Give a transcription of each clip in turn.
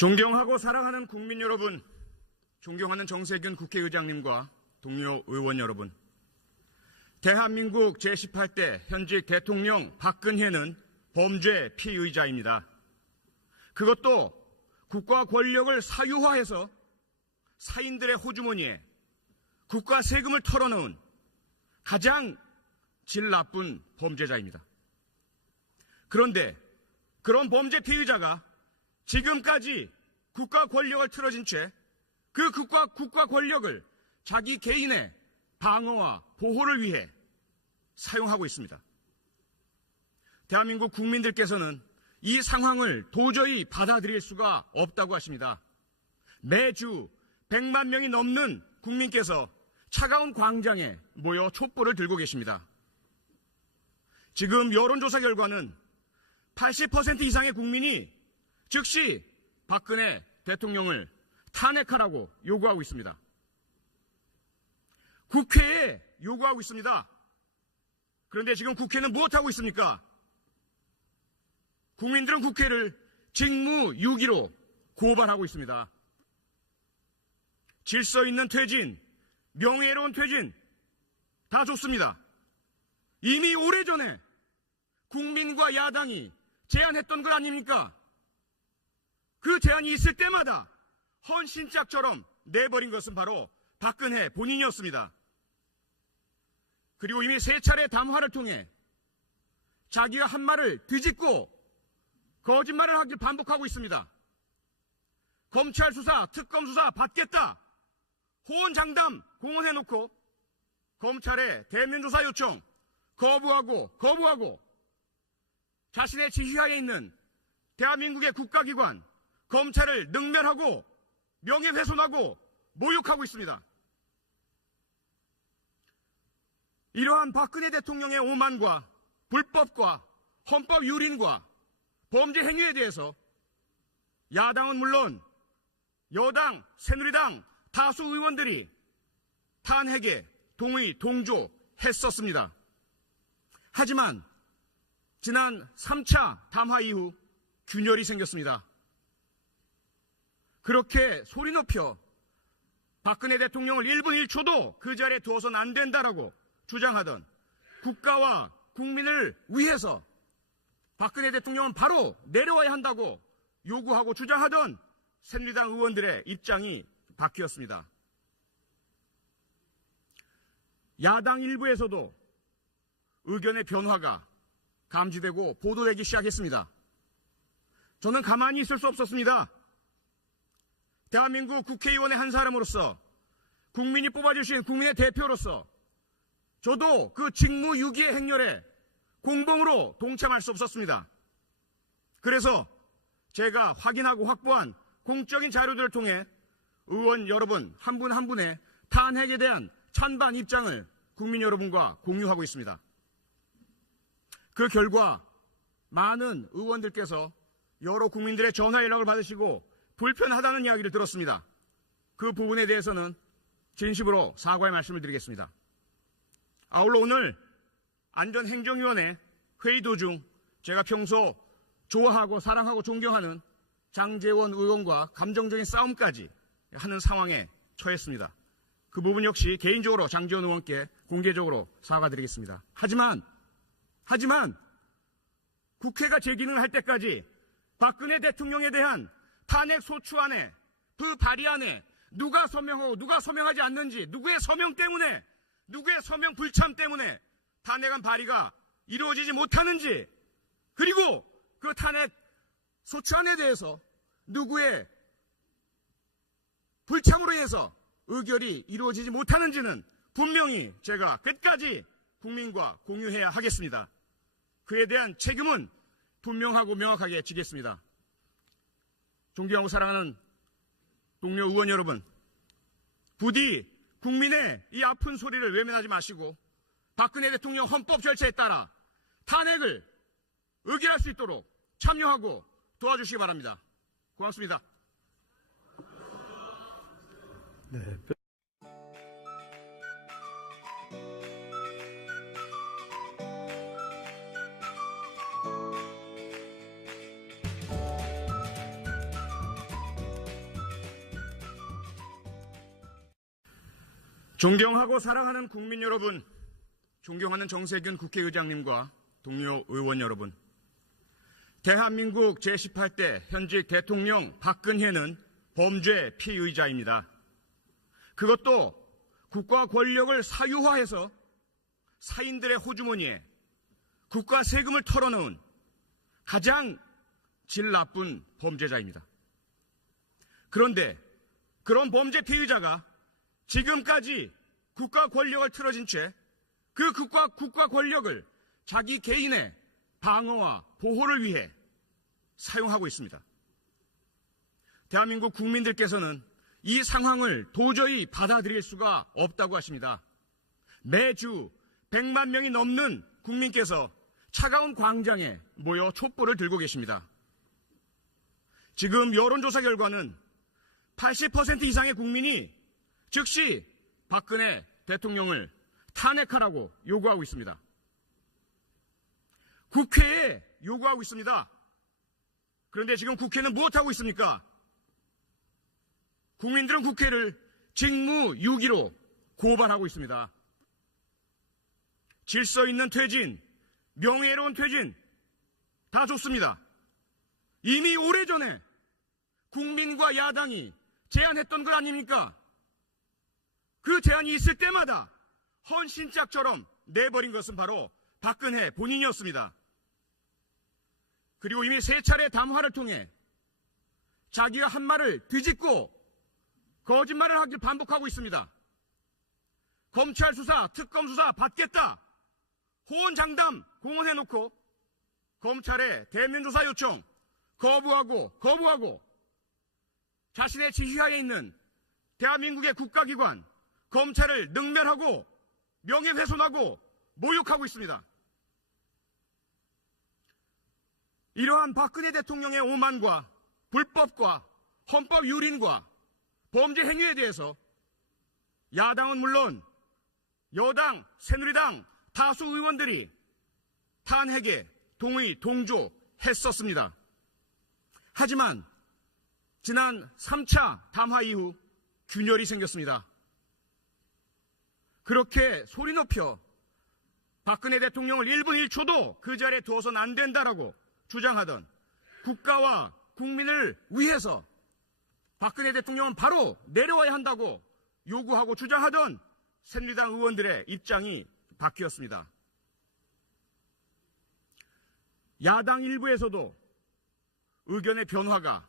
존경하고 사랑하는 국민 여러분, 존경하는 정세균 국회의장님과 동료 의원 여러분, 대한민국 제18대 현직 대통령 박근혜는 범죄 피의자입니다. 그것도 국가 권력을 사유화해서 사인들의 호주머니에 국가 세금을 털어넣은 가장 질 나쁜 범죄자입니다. 그런데 그런 범죄 피의자가 지금까지 국가 권력을 틀어진 채 그 국가 권력을 자기 개인의 방어와 보호를 위해 사용하고 있습니다. 대한민국 국민들께서는 이 상황을 도저히 받아들일 수가 없다고 하십니다. 매주 100만 명이 넘는 국민께서 차가운 광장에 모여 촛불을 들고 계십니다. 지금 여론조사 결과는 80% 이상의 국민이 즉시 박근혜 대통령을 탄핵하라고 요구하고 있습니다. 국회에 요구하고 있습니다. 그런데 지금 국회는 무엇하고 있습니까? 국민들은 국회를 직무유기로 고발하고 있습니다. 질서 있는 퇴진, 명예로운 퇴진 다 좋습니다. 이미 오래전에 국민과 야당이 제안했던 것 아닙니까? 그 제안이 있을 때마다 헌신짝처럼 내버린 것은 바로 박근혜 본인이었습니다. 그리고 이미 3차례 담화를 통해 자기가 한 말을 뒤집고 거짓말을 하길 반복하고 있습니다. 검찰 수사, 특검 수사 받겠다. 호언장담 공언해놓고 검찰의 대면조사 요청 거부하고 자신의 지휘하에 있는 대한민국의 국가기관 검찰을 능멸하고 명예훼손하고 모욕하고 있습니다. 이러한 박근혜 대통령의 오만과 불법과 헌법 유린과 범죄 행위에 대해서 야당은 물론 여당, 새누리당 다수 의원들이 탄핵에 동의, 동조했었습니다. 하지만 지난 3차 담화 이후 균열이 생겼습니다. 그렇게 소리 높여 박근혜 대통령을 1분 1초도 그 자리에 두어서는 안 된다라고 주장하던 국가와 국민을 위해서 박근혜 대통령은 바로 내려와야 한다고 요구하고 주장하던 새누리당 의원들의 입장이 바뀌었습니다. 야당 일부에서도 의견의 변화가 감지되고 보도되기 시작했습니다. 저는 가만히 있을 수 없었습니다. 대한민국 국회의원의 한 사람으로서 국민이 뽑아주신 국민의 대표로서 저도 그 직무유기의 행렬에 공범으로 동참할 수 없었습니다. 그래서 제가 확인하고 확보한 공적인 자료들을 통해 의원 여러분 한 분 한 분의 탄핵에 대한 찬반 입장을 국민 여러분과 공유하고 있습니다. 그 결과 많은 의원들께서 여러 국민들의 전화 연락을 받으시고 불편하다는 이야기를 들었습니다. 그 부분에 대해서는 진심으로 사과의 말씀을 드리겠습니다. 아울러 오늘 안전행정위원회 회의 도중 제가 평소 좋아하고 사랑하고 존경하는 장제원 의원과 감정적인 싸움까지 하는 상황에 처했습니다. 그 부분 역시 개인적으로 장제원 의원께 공개적으로 사과드리겠습니다. 하지만 국회가 제 기능을 할 때까지 박근혜 대통령에 대한 탄핵 소추안에 그 발의안에 누가 서명하고 누가 서명하지 않는지 누구의 서명 때문에 누구의 서명 불참 때문에 탄핵안 발의가 이루어지지 못하는지 그리고 그 탄핵 소추안에 대해서 누구의 불참으로 인해서 의결이 이루어지지 못하는지는 분명히 제가 끝까지 국민과 공유해야 하겠습니다. 그에 대한 책임은 분명하고 명확하게 지겠습니다. 존경하고 사랑하는 동료 의원 여러분, 부디 국민의 이 아픈 소리를 외면하지 마시고 박근혜 대통령 헌법 절차에 따라 탄핵을 의결할 수 있도록 참여하고 도와주시기 바랍니다. 고맙습니다. 네. 존경하고 사랑하는 국민 여러분, 존경하는 정세균 국회의장님과 동료 의원 여러분, 대한민국 제18대 현직 대통령 박근혜는 범죄 피의자입니다. 그것도 국가 권력을 사유화해서 사인들의 호주머니에 국가 세금을 털어넣은 가장 질 나쁜 범죄자입니다. 그런데 그런 범죄 피의자가 지금까지 국가 권력을 틀어진 채 그 국가 권력을 자기 개인의 방어와 보호를 위해 사용하고 있습니다. 대한민국 국민들께서는 이 상황을 도저히 받아들일 수가 없다고 하십니다. 매주 100만 명이 넘는 국민께서 차가운 광장에 모여 촛불을 들고 계십니다. 지금 여론조사 결과는 80% 이상의 국민이 즉시 박근혜 대통령을 탄핵하라고 요구하고 있습니다. 국회에 요구하고 있습니다. 그런데 지금 국회는 무엇하고 있습니까? 국민들은 국회를 직무유기로 고발하고 있습니다. 질서 있는 퇴진, 명예로운 퇴진 다 좋습니다. 이미 오래전에 국민과 야당이 제안했던 것 아닙니까? 그 제안이 있을 때마다 헌신짝처럼 내버린 것은 바로 박근혜 본인이었습니다. 그리고 이미 3차례 담화를 통해 자기가 한 말을 뒤집고 거짓말을 하길 반복하고 있습니다. 검찰 수사, 특검 수사 받겠다. 호언장담 공언해놓고 검찰의 대면조사 요청 거부하고 자신의 지휘하에 있는 대한민국의 국가기관 검찰을 능멸하고 명예훼손하고 모욕하고 있습니다. 이러한 박근혜 대통령의 오만과 불법과 헌법 유린과 범죄 행위에 대해서 야당은 물론 여당, 새누리당 다수 의원들이 탄핵에 동조했었습니다. 하지만 지난 3차 담화 이후 균열이 생겼습니다. 그렇게 소리 높여 박근혜 대통령을 1분 1초도 그 자리에 두어서는 안 된다라고 주장하던 국가와 국민을 위해서 박근혜 대통령은 바로 내려와야 한다고 요구하고 주장하던 새누리당 의원들의 입장이 바뀌었습니다. 야당 일부에서도 의견의 변화가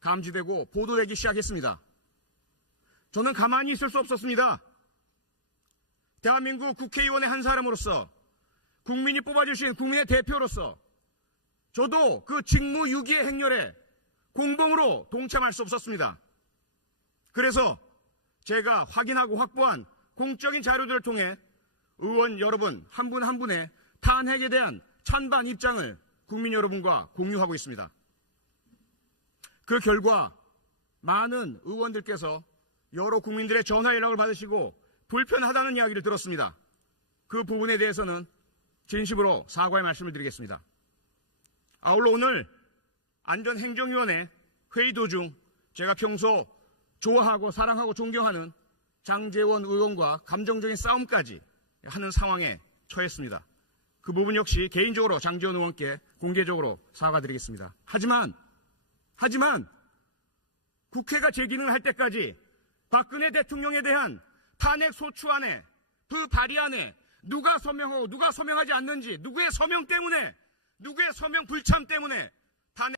감지되고 보도되기 시작했습니다. 저는 가만히 있을 수 없었습니다. 대한민국 국회의원의 한 사람으로서 국민이 뽑아주신 국민의 대표로서 저도 그 직무유기의 행렬에 공범으로 동참할 수 없었습니다. 그래서 제가 확인하고 확보한 공적인 자료들을 통해 의원 여러분 한 분 한 분의 탄핵에 대한 찬반 입장을 국민 여러분과 공유하고 있습니다. 그 결과 많은 의원들께서 여러 국민들의 전화 연락을 받으시고 불편하다는 이야기를 들었습니다. 그 부분에 대해서는 진심으로 사과의 말씀을 드리겠습니다. 아울러 오늘 안전행정위원회 회의 도중 제가 평소 좋아하고 사랑하고 존경하는 장제원 의원과 감정적인 싸움까지 하는 상황에 처했습니다. 그 부분 역시 개인적으로 장제원 의원께 공개적으로 사과드리겠습니다. 하지만 국회가 제 기능을 할 때까지 박근혜 대통령에 대한 탄핵 소추안에 그 발의안에 누가 서명하고 누가 서명하지 않는지 누구의 서명 때문에 누구의 서명 불참 때문에